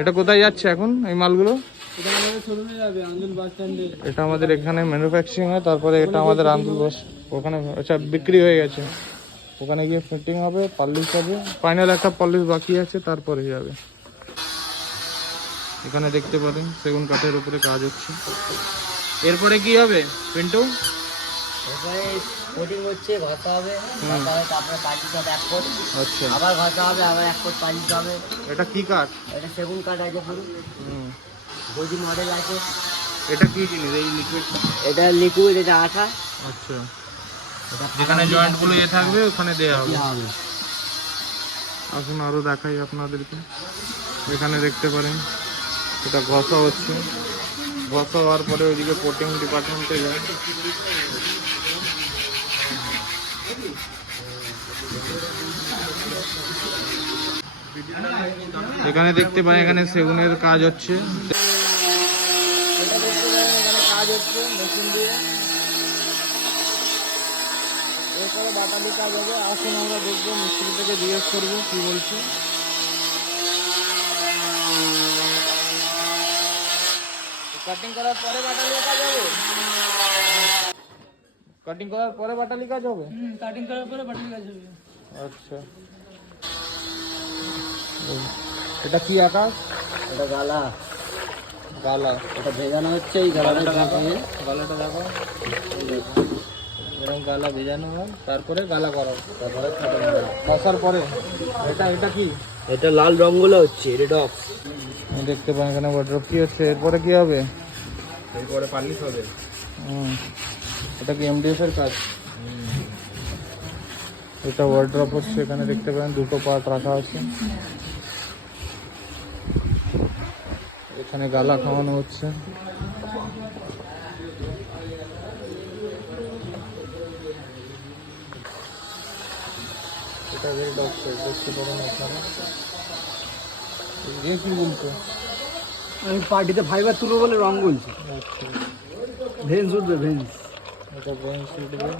এটা কোথায় যাচ্ছে এখন এই মালগুলো? এটা আমাদের শোরুমে যাবে, আন্দুল বাস স্ট্যান্ডে। এটা আমাদের এখানে ম্যানুফ্যাকচারিং হয়, তারপরে এটা আমাদের আন্দুল বাস ওখানে আচ্ছা বিক্রি হয়ে গেছে, ওখানে গিয়ে ফিটিং হবে, পলিশ হবে, ফাইনাল একটা পলিশ বাকি আছে, তারপরে যাবে। এখানে দেখতে পারেন সেগুন কাঠের উপরে কাজ হচ্ছে। এরপরে কি হবে পিন্টু? এরপরে কোটিং হচ্ছে, ঘষা হবে, তারপরে পালিশ হবে 1 কোট, আচ্ছা আবার ঘষা হবে, আবার 1 কোট পালিশ হবে। এটা কি কাঠ? এটা সেগুন কাঠ আছে পুরো, গদি মডেল আছে। এটা কি জিনিস এই লিকুইড? এটা লিকুইড, এটা আঠা। আচ্ছা, যেখানে জয়েন্ট গুলো থাকবে ওখানে দেওয়া হবে। আসুন আরো দেখাই আপনাদেরকে। এখানে দেখতে পারেন এটা ঘষা হচ্ছে, ঘষা হওয়ার পরে ওইদিকে কোটিং ডিপার্টমেন্টে যায়। এখানে দেখতে পারেন এখানে সেগুনের কাজ হচ্ছে। কাজ হচ্ছে মেশিন দিয়ে, এরপরে বাটালি কাজ হবে। আসুন আমরা দেখবো, মিস্ত্রি থেকে জিজ্ঞেস করবো কি বলছে। কাটিং করার পরে বাটালি কাজ হবে? কাটিং করার পরে বাটালি কাজ হবে? কাটিং করার পরে বাটালি কাজ হবে। আচ্ছা, এটা কি আকাশ? এটা গালা, গালা। এটা ভেজানো হচ্ছে। এই গালাটা দেখো, গালাটা দেখো, এরকম গালা ভেজানো হয়, তারপরে গালা করা, তারপরে কাটার পরে এটা এটা কি? এটা লাল রঙগুলো হচ্ছে রেড অফ। দেখতে পান এখানে ওয়ার্ড্রপ কি হচ্ছে। এরপরে কি হবে? এরপরে পালিশ হবে। এটা কি এমডিএফ এর কাজ? এটা ওয়ার্ড্রপ হচ্ছে। এখানে দেখতে পারেন দুটো পার্ট রাখা আছে। এখানে গালা খাওয়ানো হচ্ছে। এটা ওয়েল্ড হচ্ছে, দেখতে পারেন আপনারা। এ কি বলতো? আমি পার্টিতে ফাইবার তুলবো বলে রং বলছি। আচ্ছা, ভেন্স উঠবে, ভেন্স। এটা বেঞ্চ উঠবে।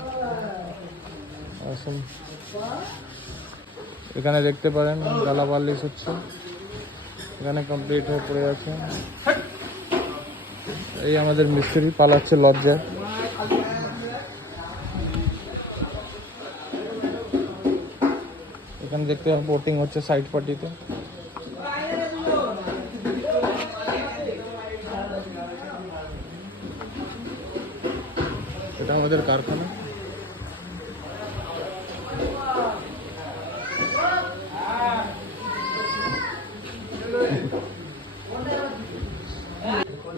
আসুন, এখানে দেখতে পারেন গালা পালিশ হচ্ছে। এখানে কমপ্লিট হয়ে পড়ে আছে। এই আমাদের মিস্ত্রি পালাচ্ছে লজ্জা। এখানে দেখতে পারেন বোটিং হচ্ছে সাইড পার্টিতে। এটা আমাদের কারখানা।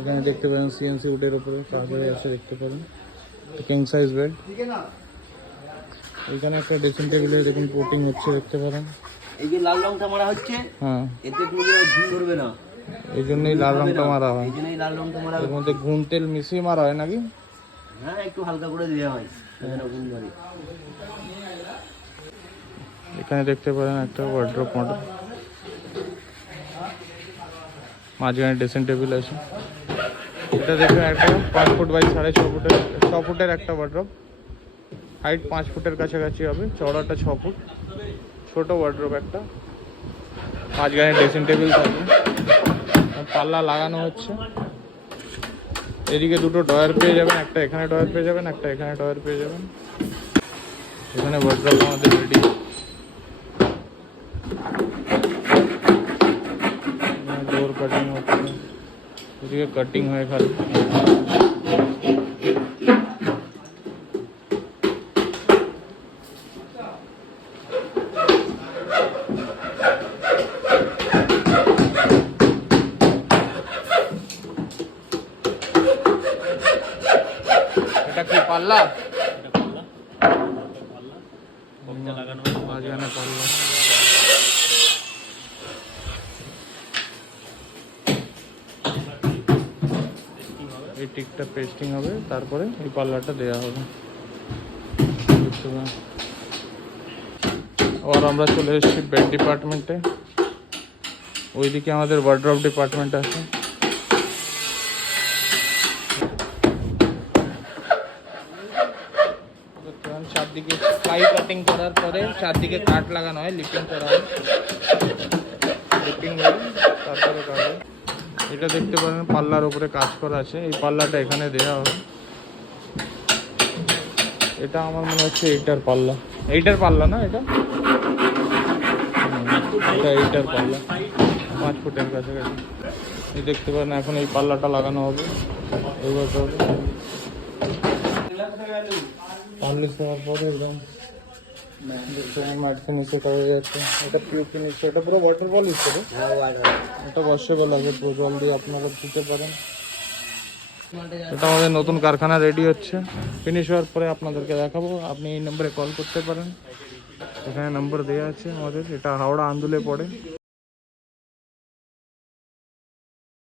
এখানে দেখতে পারেন সিএনসি উডের উপরে কাজ হয়ে আছে, দেখতে পারেন কিং সাইজ বেড। এখানে একটা ড্রেসিং টেবিলে দেখুন কোটিং হচ্ছে, দেখতে পারেন। এই যে লাল রংটা মারা হচ্ছে, হ্যাঁ, এতে কোনো ঘুম ধরবে না, এই জন্যই লাল রংটা মারা হয়। এই জন্যই লাল রংটা মারা। এর মধ্যে ঘুম তেল মিশিয়ে মারা হয় নাকি? হ্যাঁ, একটু হালকা করে দেওয়া হয়, যেন ঘুম ধরে। এখানে দেখতে পারেন একটা ওয়ার্ড্রপ মডেল, মাঝখানে ড্রেসিং টেবিল আছে। এটা দেখবেন একটা 5 ফুট বাই 6.5 ফুটের 6 ফুটের একটা ওয়ার্ড্রপ। হাইট 5 ফুটের কাছাকাছি হবে, চওড়াটা 6 ফুট। ছোট ওয়ার্ড্রপ একটা, মাঝখানে ড্রেসিং টেবিল থাকবে, পাল্লা লাগানো হচ্ছে। এদিকে দুটো ডয়ার পেয়ে যাবেন, একটা এখানে ডয়ার পেয়ে যাবেন, একটা এখানে ডয়ার পেয়ে যাবেন। এখানে ওয়ার্ড্রপ আমাদের রেডি। ডোর কাটিং হচ্ছে, এদিকে কাটিং হয়ে খালি। এটা কি পাল্লা? মাঝখানে পাল্লা। এই টিকটা পেস্টিং হবে, তারপরে এই পাল্লাটা দেওয়া হবে। আর আমরা চলে এসেছি বেড ডিপার্টমেন্টে। ওইদিকে আমাদের ওয়ার্ড্রপ ডিপার্টমেন্ট আছে। চারদিকে ফ্লাই কাটিং করার পরে চারদিকে কাট লাগানো হয়, লিপিং করা হয়। ডিপিং হবে তারপরে কাজ হবে। এটা দেখতে পারেন পাল্লার উপরে কাজ করা আছে, এই পাল্লাটা এখানে দেওয়া হবে। এটা আমার মনে হচ্ছে এইটার পাল্লা, এইটার পাল্লা না এটা, এটা এইটার পাল্লা 5 ফুটের কাছাকাছি। এই দেখতে পারেন এখন এই পাল্লাটা লাগানো হবে, এইবার হবে পাল্লি হওয়ার পরে একদম মাটিতে নিচে করা যাচ্ছে। এটা পিওপি নিচে, এটা পুরো ওয়াটার বল ইউজ করে, এটা ওয়াশেবল আছে, পুরো জল দিয়ে আপনারা দিতে পারেন। এটা আমাদের নতুন কারখানা রেডি হচ্ছে, ফিনিশ হওয়ার পরে আপনাদেরকে দেখাবো। আপনি এই নম্বরে কল করতে পারেন, এখানে নম্বর দেওয়া আছে আমাদের। এটা হাওড়া আন্দুলে পড়ে।